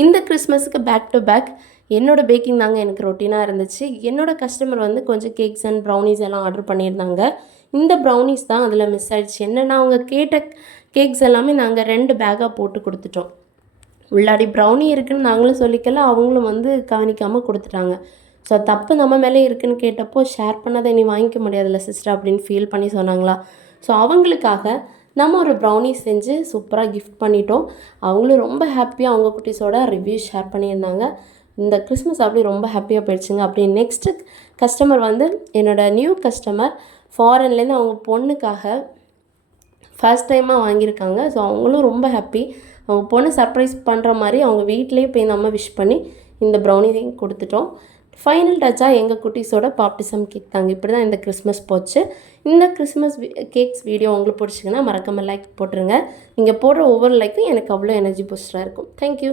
இந்த கிறிஸ்மஸுக்கு back to back என்னோடய packing தாங்க எனக்கு ரொட்டீனாக இருந்துச்சு. என்னோடய கஸ்டமர் வந்து கொஞ்சம் கேக்ஸ் அண்ட் ப்ரௌனீஸ் எல்லாம் ஆர்டர் பண்ணியிருந்தாங்க. இந்த ப்ரௌனீஸ் தான் அதில் மிஸ் ஆயிடுச்சு. என்னென்னா அவங்க கேட்ட கேக்ஸ் எல்லாமே நாங்கள் 2 பேக்காக போட்டு கொடுத்துட்டோம். உள்ளாடி ப்ரௌனி இருக்குதுன்னு நாங்களும் சொல்லிக்கல, அவங்களும் வந்து கவனிக்காமல் கொடுத்துட்டாங்க. ஸோ தப்பு நம்ம மேலே இருக்குதுன்னு கேட்டப்போ, ஷேர் பண்ணதை நீ வாங்கிக்க முடியாதுல்ல சிஸ்டர் அப்படின்னு ஃபீல் பண்ணி சொன்னாங்களா. ஸோ அவங்களுக்காக நம்ம ஒரு ப்ரௌனி செஞ்சு சூப்பராக கிஃப்ட் பண்ணிட்டோம். அவங்களும் ரொம்ப ஹாப்பியாக அவங்க குட்டீஸோட ரிவ்யூ ஷேர் பண்ணியிருந்தாங்க. இந்த கிறிஸ்மஸ் அப்படி ரொம்ப ஹாப்பியாக போயிடுச்சுங்க. அப்படி நெக்ஸ்ட்டு கஸ்டமர் வந்து என்னோடய நியூ கஸ்டமர் ஃபாரின்லேருந்து அவங்க பொண்ணுக்காக ஃபர்ஸ்ட் டைமாக வாங்கியிருக்காங்க. ஸோ அவங்களும் ரொம்ப ஹாப்பி. அவங்க பொண்ணு சர்ப்ரைஸ் பண்ணுற மாதிரி அவங்க வீட்டிலேயே போய் நம்ம விஷ் பண்ணி இந்த ப்ரௌனியும் கொடுத்துட்டோம். ஃபைனல் டச்சாக எங்கள் குட்டீஸோட பாப்டிசம் கேக் தாங்க. இப்படி தான் இந்த கிறிஸ்மஸ் போச்சு. இந்த கிறிஸ்மஸ் கேக்ஸ் வீடியோ உங்களுக்கு பிடிச்சிங்கன்னா மறக்காமல் லைக் போட்டுருங்க. நீங்கள் போடுற ஒவ்வொரு லைக்கும் எனக்கு அவ்வளோ எனர்ஜி பூஸ்டராக இருக்கும். தேங்க்யூ.